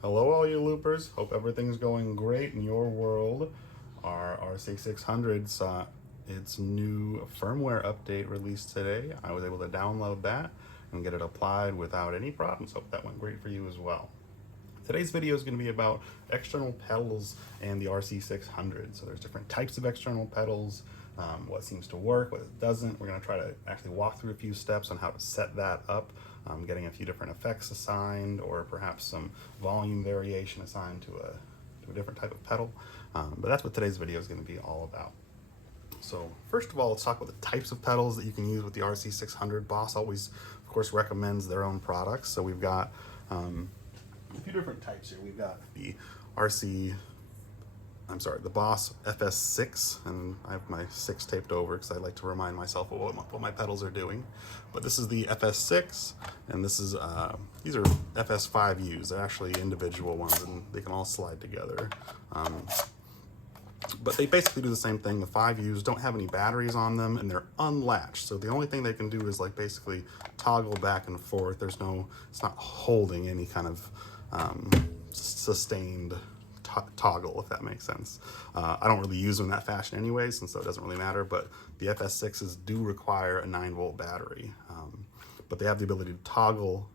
Hello all you loopers, hope everything's going great in your world. Our RC-600 saw its new firmware update released today. I was able to download that and get it applied without any problems. Hope that went great for you as well. Today's video is going to be about external pedals and the RC-600. So there's different types of external pedals, what seems to work, what doesn't. We're going to try to actually walk through a few steps on how to set that up, getting a few different effects assigned, or perhaps some volume variation assigned to a different type of pedal. But that's what today's video is going to be all about. So first of all, let's talk about the types of pedals that you can use with the RC-600. Boss always, of course, recommends their own products. So we've got a few different types here. We've got the the Boss FS6, and I have my 6 taped over because I like to remind myself of what my pedals are doing. But this is the FS6, and this is these are FS5Us. They're actually individual ones, and they can all slide together. But they basically do the same thing. The 5Us don't have any batteries on them, and they're unlatched. So the only thing they can do is like basically toggle back and forth. It's not holding any kind of sustained toggle, if that makes sense. I don't really use them in that fashion anyways, and so it doesn't really matter, but the FS6s do require a 9-volt battery. But they have the ability to toggle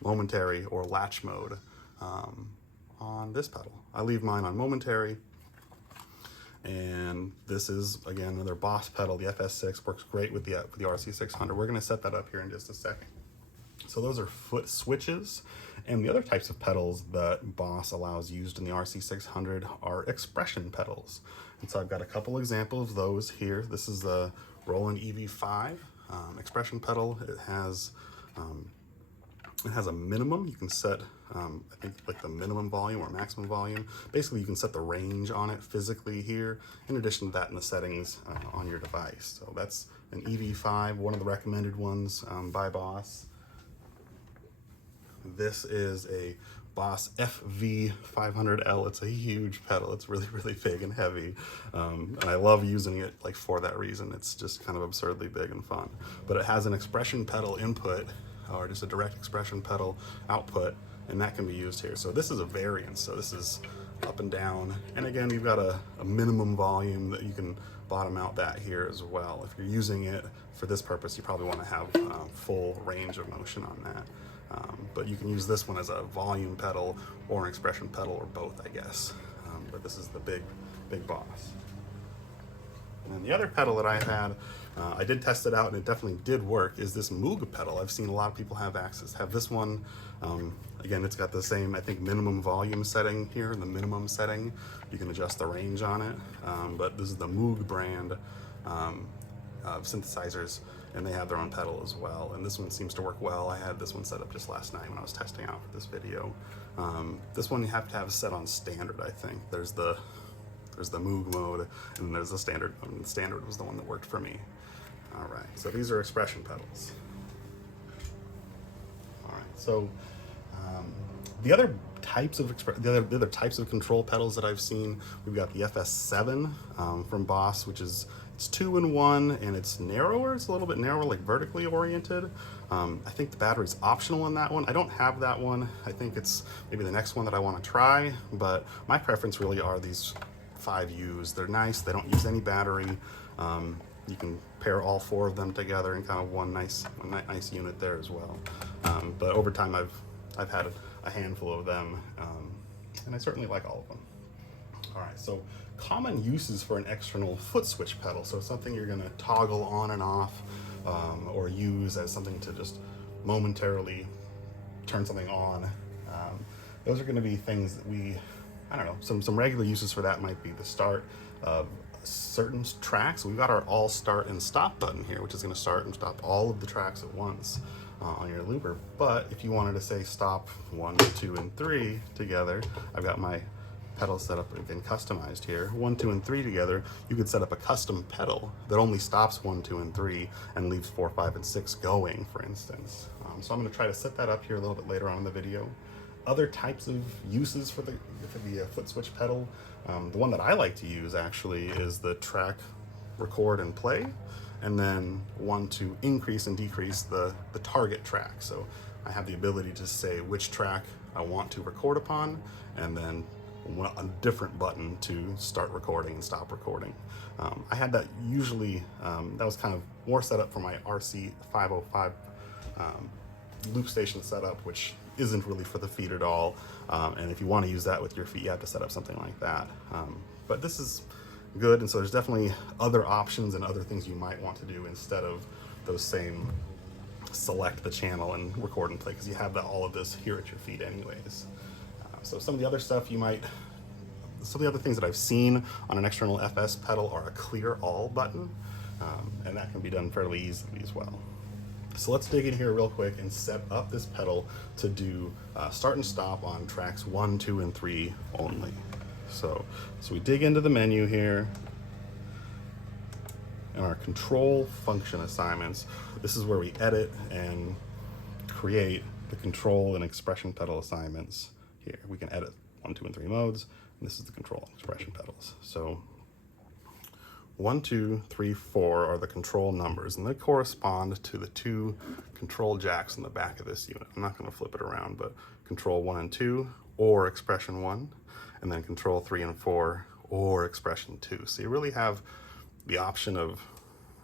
momentary or latch mode on this pedal. I leave mine on momentary. And this is, again, another Boss pedal. The FS6 works great with the RC-600. We're going to set that up here in just a second. So those are foot switches. And the other types of pedals that Boss allows used in the RC-600 are expression pedals. And so I've got a couple examples of those here. This is the Roland EV5 expression pedal. It has a minimum. You can set, I think, like the minimum volume or maximum volume. Basically, you can set the range on it physically here, in addition to that in the settings on your device. So that's an EV5, one of the recommended ones by Boss. This is a Boss FV500L. It's a huge pedal. It's really, really big and heavy. And I love using it like for that reason. It's just kind of absurdly big and fun. But it has an expression pedal input, or just a direct expression pedal output, and that can be used here. So this is a variance, so this is up and down. And again, you've got a minimum volume that you can bottom out that here as well. If you're using it for this purpose, you probably want to have full range of motion on that. But you can use this one as a volume pedal or an expression pedal, or both, I guess. But this is the big Boss. And the other pedal that I had, I did test it out and it definitely did work, is this Moog pedal. I've seen a lot of people have this one. Again, it's got the same, I think, minimum volume setting here, the minimum setting. You can adjust the range on it. But this is the Moog brand of synthesizers, and they have their own pedal as well. And this one seems to work well. I had this one set up just last night when I was testing out for this video. This one you have to have set on standard, I think. There's the Moog mode, and then there's the standard. The standard was the one that worked for me. All right, so these are expression pedals. All right, so the other types of control pedals that I've seen, we've got the FS7 from Boss, which is, it's 2-in-1, and it's narrower. It's a little bit narrower, like vertically oriented. I think the battery's optional in that one. I don't have that one. I think it's maybe the next one that I want to try, but my preference really are these 5Us. They're nice. They don't use any battery. You can pair all 4 of them together in kind of one nice unit there as well. But over time, I've had a handful of them, and I certainly like all of them. All right, so common uses for an external foot switch pedal. So something you're going to toggle on and off, or use as something to just momentarily turn something on. Those are going to be things that I don't know, some regular uses for that might be the start of certain tracks. We've got our all start and stop button here, which is going to start and stop all of the tracks at once on your looper. But if you wanted to say stop 1, 2, and 3 together, I've got my pedal set up and customized here. 1, 2, and 3 together, you could set up a custom pedal that only stops 1, 2, and 3 and leaves 4, 5, and 6 going, for instance. So I'm going to try to set that up here a little bit later on in the video. Other types of uses for the foot switch pedal, the one that I like to use actually is the track record and play, and then one to increase and decrease the target track. So I have the ability to say which track I want to record upon, and then a different button to start recording and stop recording. I had that usually, that was kind of more set up for my RC-505 loop station setup, which isn't really for the feet at all. And if you want to use that with your feet, you have to set up something like that. But this is good, and so there's definitely other options and other things you might want to do instead of those same select the channel and record and play, because you have all of this here at your feet anyways. So some of the other stuff some of the other things that I've seen on an external FS pedal are a clear all button, and that can be done fairly easily as well. So let's dig in here real quick and set up this pedal to do start and stop on tracks 1, 2, and 3 only. So we dig into the menu here, and our control function assignments. This is where we edit and create the control and expression pedal assignments here. We can edit 1, 2, and 3 modes, and this is the control and expression pedals. So 1, 2, 3, 4 are the control numbers, and they correspond to the 2 control jacks in the back of this unit. I'm not going to flip it around, but control 1 and 2 or expression 1, and then control 3 and 4 or expression 2. So you really have the option of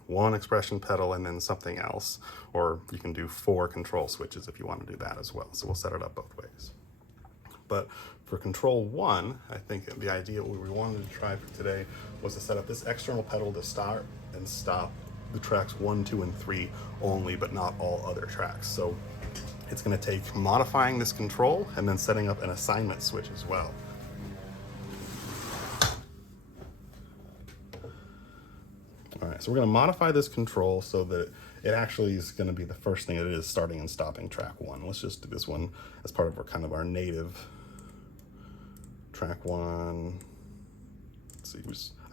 1 expression pedal and then something else, or you can do 4 control switches if you want to do that as well. So we'll set it up both ways. But for control 1, I think the idea what we wanted to try for today was to set up this external pedal to start and stop the tracks 1, 2, and 3 only, but not all other tracks. So it's going to take modifying this control and then setting up an assignment switch as well. All right, so we're going to modify this control so that it actually is going to be the first thing it is starting and stopping track 1. Let's just do this one as part of our native track 1. Let's see,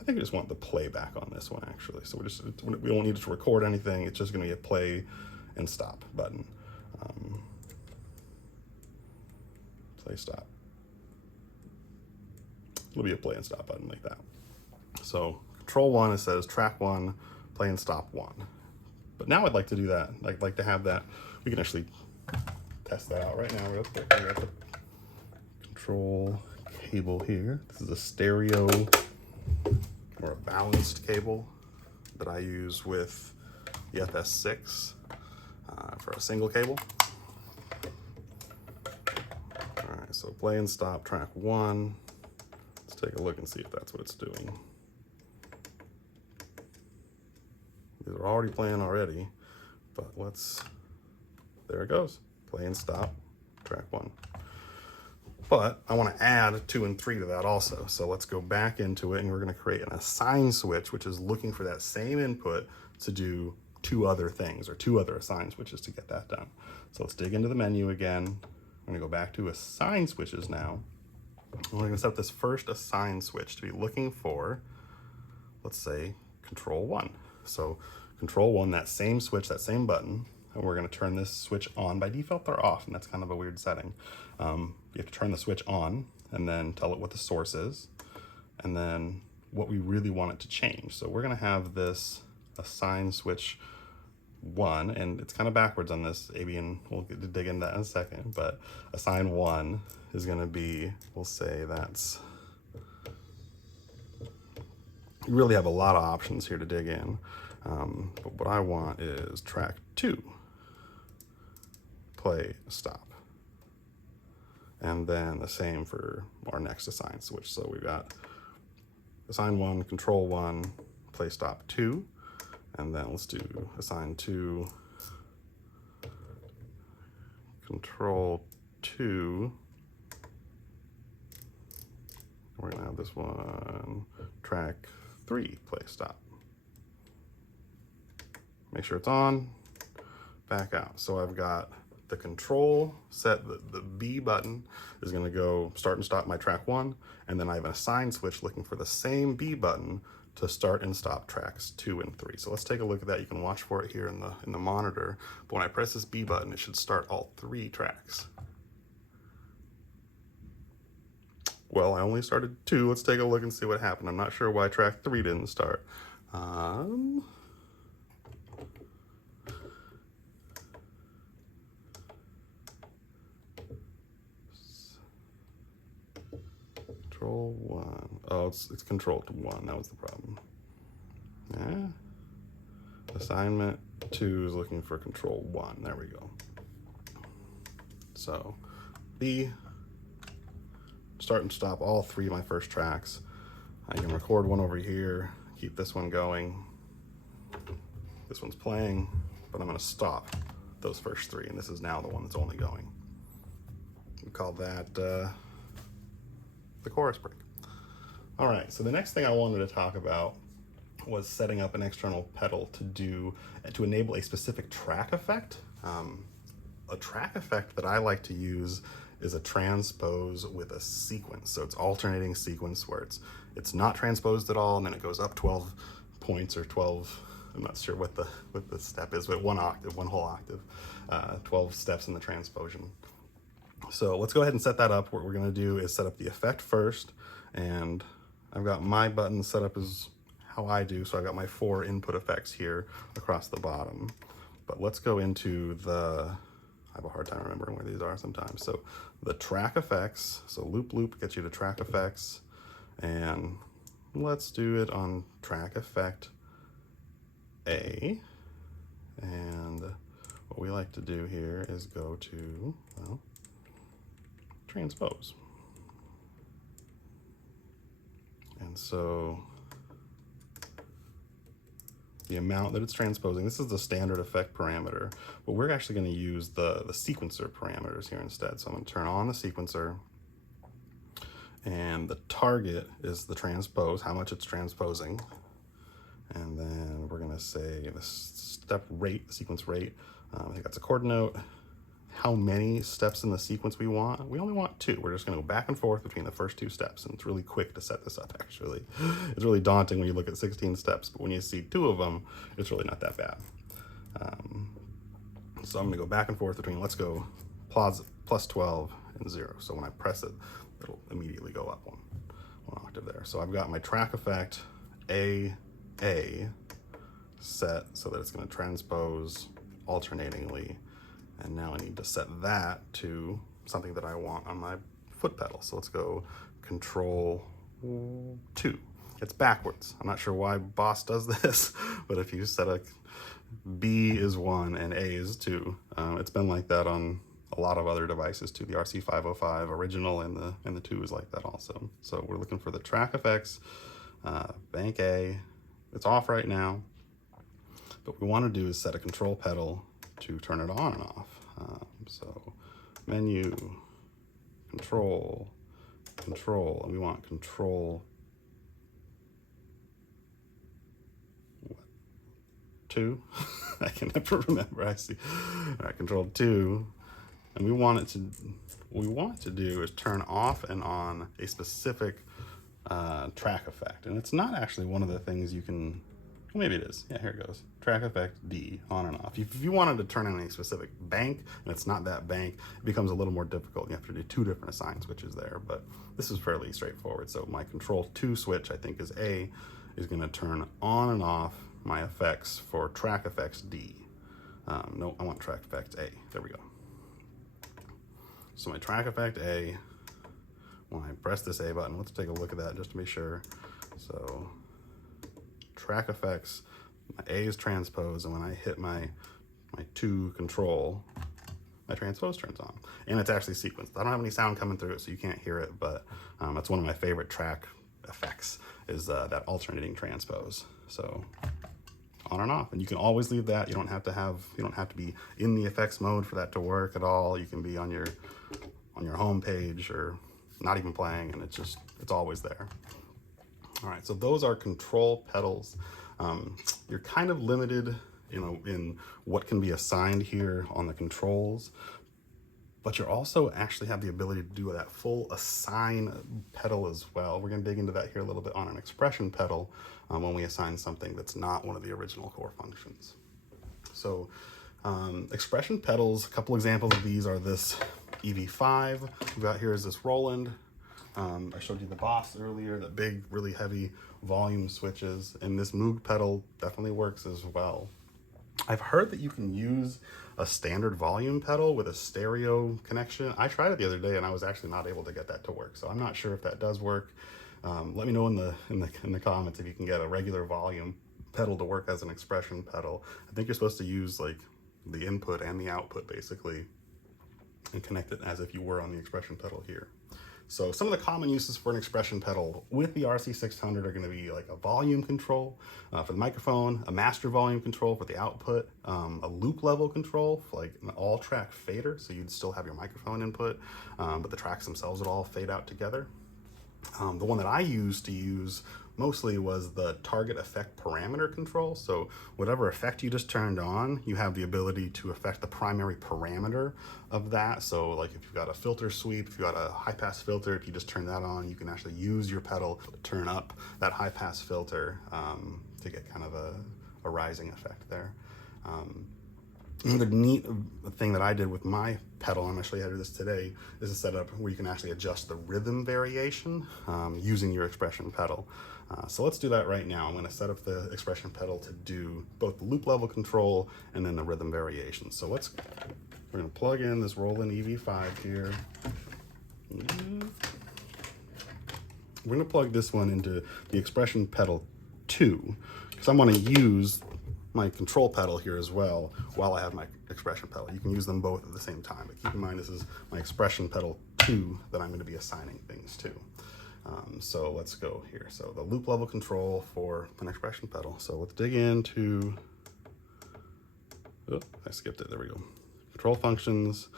I think we just want the playback on this one actually. So we don't need it to record anything. It's just going to be a play and stop button. Play stop. It'll be a play and stop button like that. So control 1, it says track 1, play and stop 1. But now I'd like to do that. I'd like to have that. We can actually test that out right now real quick. We got the control cable here. This is a stereo or a balanced cable that I use with the FS6 for a single cable. All right, so play and stop track 1. Let's take a look and see if that's what it's doing. These are already playing already, but there it goes. Play and stop, track 1. But I want to add 2 and 3 to that also. So let's go back into it, and we're going to create an assign switch, which is looking for that same input to do 2 other things, or 2 other assign switches to get that done. So let's dig into the menu again. I'm going to go back to assign switches now. And we're going to set up this first assign switch to be looking for, let's say, control 1. So control 1, that same switch, that same button, and we're going to turn this switch on. By default, they're off, and that's kind of a weird setting. You have to turn the switch on and then tell it what the source is, and then what we really want it to change. So we're going to have this assign switch 1, and it's kind of backwards on this, and we'll get to dig into that in a second, but assign 1 is going to be, we'll say that's, you really have a lot of options here to dig in, but what I want is track 2, play, stop. And then the same for our next assign switch. So we've got assign 1, control 1, play, stop 2, and then let's do assign 2, control 2. We're gonna have this one, track 3, play, stop. Make sure it's on, back out. So I've got the control set, the B button is going to go start and stop my track 1, and then I have an assign switch looking for the same B button to start and stop tracks 2 and 3. So let's take a look at that. You can watch for it here in the monitor, but when I press this B button, it should start all 3 tracks. Well, I only started 2. Let's take a look and see what happened. I'm not sure why track 3 didn't start. Control 1. Oh, it's control 1. That was the problem. Yeah. Assignment 2 is looking for control 1. There we go. So B, start and stop all 3 of my first tracks. I can record one over here, keep this one going. This one's playing, but I'm going to stop those first 3, and this is now the one that's only going. We call that the chorus break. All right, so the next thing I wanted to talk about was setting up an external pedal to enable a specific track effect. A track effect that I like to use is a transpose with a sequence. So it's alternating sequence where it's not transposed at all, and then it goes up 12 points or 12. I'm not sure what the step is, but one whole octave, 12 steps in the transposition. So let's go ahead and set that up. What we're going to do is set up the effect first, and I've got my buttons set up as how I do. So I've got my 4 input effects here across the bottom. But let's go into I have a hard time remembering where these are sometimes. So the track effects, so loop gets you to track effects, and let's do it on track effect A. And what we like to do here is go to, well, transpose. And so the amount that it's transposing, this is the standard effect parameter, but we're actually going to use the sequencer parameters here instead. So I'm going to turn on the sequencer, and the target is the transpose, how much it's transposing. And then we're going to say the step rate, the sequence rate. I think that's a chord note. How many steps in the sequence we want? We only want 2. We're just going to go back and forth between the first 2 steps, and it's really quick to set this up, actually. It's really daunting when you look at 16 steps, but when you see 2 of them, it's really not that bad. So I'm going to go back and forth between, let's go plus 12 and 0. So when I press it, it'll immediately go up one octave there. So I've got my track effect A set so that it's going to transpose alternatingly. And now I need to set that to something that I want on my foot pedal. So let's go control 2. It's backwards. I'm not sure why Boss does this, but if you set a B is 1 and A is 2, it's been like that on a lot of other devices too. The RC-505 original and the 2 is like that also. So we're looking for the track effects, bank A. It's off right now, but what we want to do is set a control pedal to turn it on and off. So menu, control, and we want control 2. I can never remember. I see. All right, control 2, and what we want it to do is turn off and on a specific track effect, and it's not actually one of the things you can. Well, maybe it is. Yeah, here it goes. Track effect D, on and off. If you wanted to turn on a specific bank, and it's not that bank, it becomes a little more difficult. You have to do 2 different assign switches there, but this is fairly straightforward. So my control 2 switch, I think is A, is going to turn on and off my effects for track effects D. No, I want track effect A. There we go. So my track effect A, when I press this A button, let's take a look at that just to be sure. So track effects, my A is transpose, and when I hit my 2 control, my transpose turns on. And it's actually sequenced. I don't have any sound coming through it, so you can't hear it, but that's one of my favorite track effects is that alternating transpose. So on and off, and you can always leave that. You don't have to be in the effects mode for that to work at all. You can be on your home page or not even playing, and it's always there. All right, so those are control pedals. You're kind of limited, in what can be assigned here on the controls, but you also actually have the ability to do that full assign pedal as well. We're gonna dig into that here a little bit on an expression pedal when we assign something that's not one of the original core functions. So expression pedals, a couple examples of these are this EV5. We've got here is this Roland. I showed you the Boss earlier, the big, really heavy volume switches, and this Moog pedal definitely works as well. I've heard that you can use a standard volume pedal with a stereo connection. I tried it the other day and I was actually not able to get that to work. So I'm not sure if that does work. Let me know in the comments if you can get a regular volume pedal to work as an expression pedal. I think you're supposed to use like the input and the output basically and connect it as if you were on the expression pedal here. So some of the common uses for an expression pedal with the RC-600 are going to be like a volume control for the microphone, a master volume control for the output, a loop level control for like an all track fader. So you'd still have your microphone input, but the tracks themselves would all fade out together. The one that I used to use mostly was the target effect parameter control. So whatever effect you just turned on, you have the ability to affect the primary parameter of that. So like if you've got a filter sweep, if you've got a high pass filter, if you just turn that on, you can actually use your pedal to turn up that high pass filter to get kind of a rising effect there. Another neat thing that I did with my pedal, I'm going to show you how to do this today, is a setup where you can actually adjust the rhythm variation using your expression pedal. So let's do that right now. I'm going to set up the expression pedal to do both the loop level control and then the rhythm variation. So we're going to plug in this Roland EV5 here. We're going to plug this one into the expression pedal 2 because I'm going to use my control pedal here as well while I have my expression pedal. You can use them both at the same time, but keep in mind this is my expression pedal 2 that I'm going to be assigning things to. So let's go here. So the loop level control for an expression pedal. So let's dig into, oh, I skipped it, there we go. Control functions,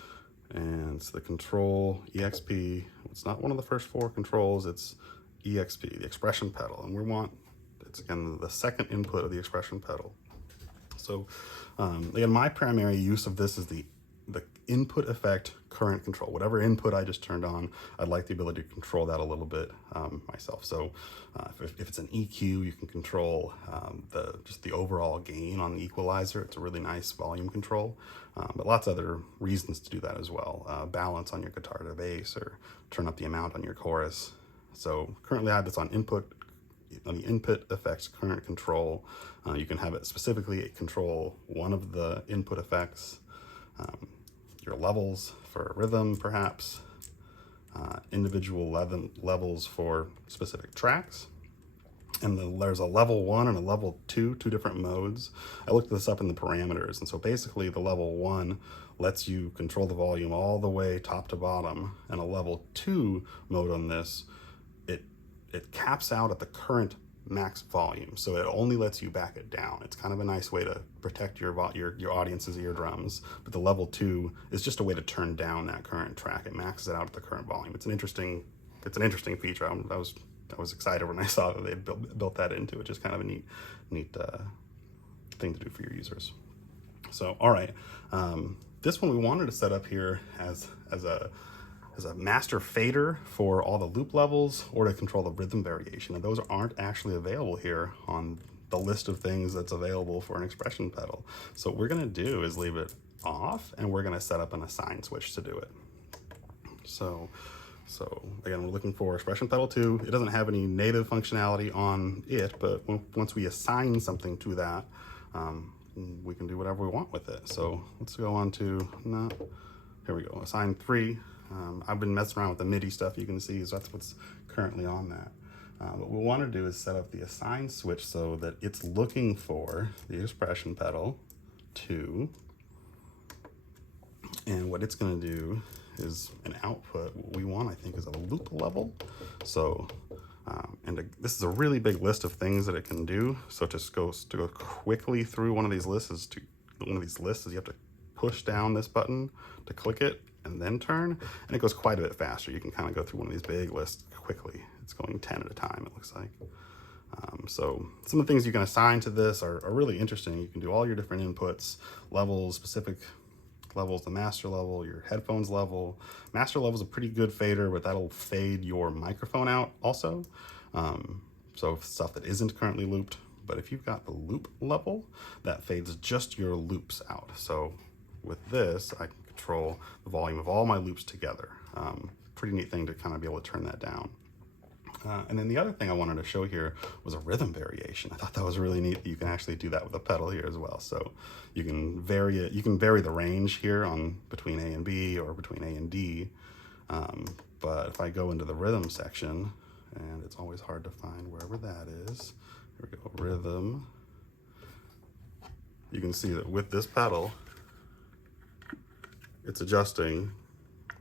and it's the control EXP. It's not one of the first 4 controls, it's EXP, the expression pedal. And we want, it's again the second input of the expression pedal. So again, my primary use of this is the input effect current control. Whatever input I just turned on, I'd like the ability to control that a little bit myself. So if it's an EQ, you can control just the overall gain on the equalizer. It's a really nice volume control, but lots of other reasons to do that as well. Balance on your guitar to bass, or turn up the amount on your chorus. So currently I have this on the input effects current control. You can have it specifically control one of the input effects, your levels for rhythm perhaps, individual levels for specific tracks. And then there's a level 1 and a level 2, 2 different modes. I looked this up in the parameters, and so basically the level 1 lets you control the volume all the way top to bottom, and a level 2 mode on this, it caps out at the current max volume, so it only lets you back it down. It's kind of a nice way to protect your audience's eardrums, but the level 2 is just a way to turn down that current track. It maxes it out at the current volume. It's an interesting feature. I was excited when I saw that they built that into it. Just kind of a neat thing to do for your users. So all right, this one we wanted to set up here as a master fader for all the loop levels, or to control the rhythm variation. And those aren't actually available here on the list of things that's available for an expression pedal. So what we're gonna do is leave it off, and we're gonna set up an assign switch to do it. So again, we're looking for expression pedal 2. It doesn't have any native functionality on it, but once we assign something to that, we can do whatever we want with it. So let's go on to, here we go, assign 3. I've been messing around with the MIDI stuff, you can see, so that's what's currently on that. What we want to do is set up the assign switch so that it's looking for the expression pedal 2, and what it's going to do is an output. What we want, I think, is a loop level. So this is a really big list of things that it can do. So to go quickly through one of these lists is you have to push down this button to click it and then turn, and it goes quite a bit faster. You can kind of go through one of these big lists quickly. It's going 10 at a time, it looks like. So some of the things you can assign to this are really interesting. You can do all your different inputs, levels, specific levels, the master level, your headphones level. Master level is a pretty good fader, but that'll fade your microphone out also. So stuff that isn't currently looped, but if you've got the loop level, that fades just your loops out. So with this, I can control the volume of all my loops together. Pretty neat thing to kind of be able to turn that down. And then the other thing I wanted to show here was a rhythm variation. I thought that was really neat that you can actually do that with a pedal here as well. So you can vary it. You can vary the range here on between A and B or between A and D. But if I go into the rhythm section, and it's always hard to find wherever that is. Here we go, rhythm. You can see that with this pedal, it's adjusting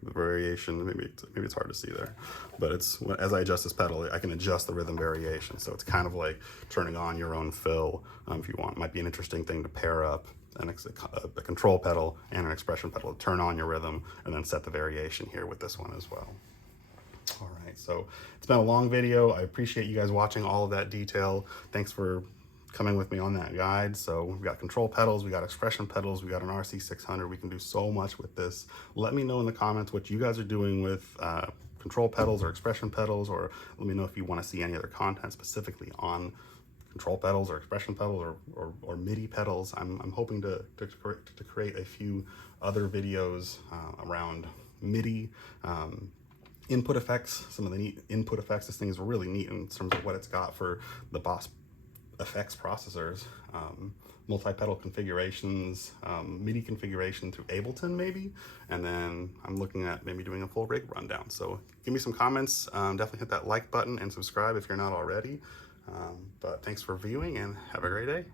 the variation. Maybe it's hard to see there, but it's as I adjust this pedal, I can adjust the rhythm variation. So it's kind of like turning on your own fill if you want. It might be an interesting thing to pair up a control pedal and an expression pedal to turn on your rhythm and then set the variation here with this one as well. All right, so it's been a long video. I appreciate you guys watching all of that detail. Thanks for coming with me on that guide. So we've got control pedals, we got expression pedals, we got an RC-600. We can do so much with this. Let me know in the comments what you guys are doing with control pedals or expression pedals, or let me know if you want to see any other content specifically on control pedals or expression pedals or MIDI pedals. I'm hoping to create a few other videos around MIDI, input effects, some of the neat input effects. This thing is really neat in terms of what it's got for the Boss effects processors, multi-pedal configurations, MIDI configuration through Ableton maybe, and then I'm looking at maybe doing a full rig rundown. So give me some comments, definitely hit that like button and subscribe if you're not already. But thanks for viewing and have a great day.